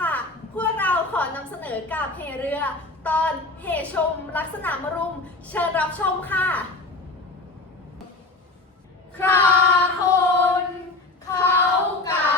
ค่ะ พวกเราขอนำเสนอกาบเพเรือ ตอนเหชมลักษณะมรุม เชิญรับชมค่ะคราคนเขากา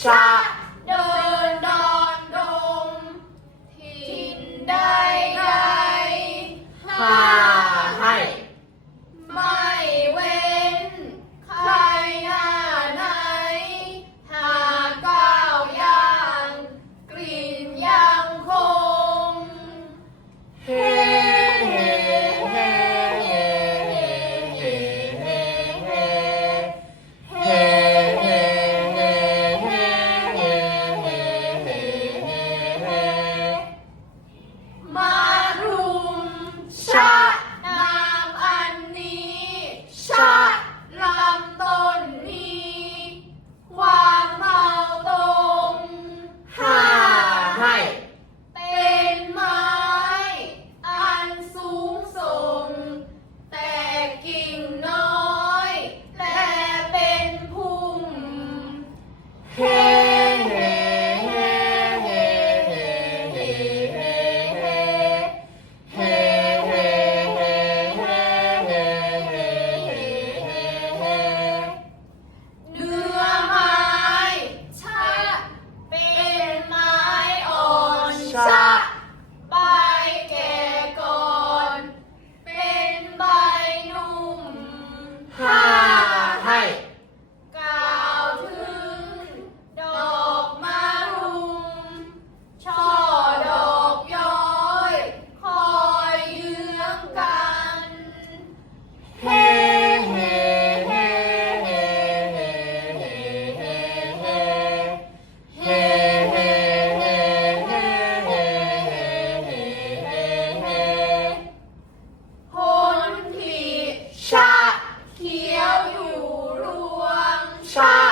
Tchau! 杀。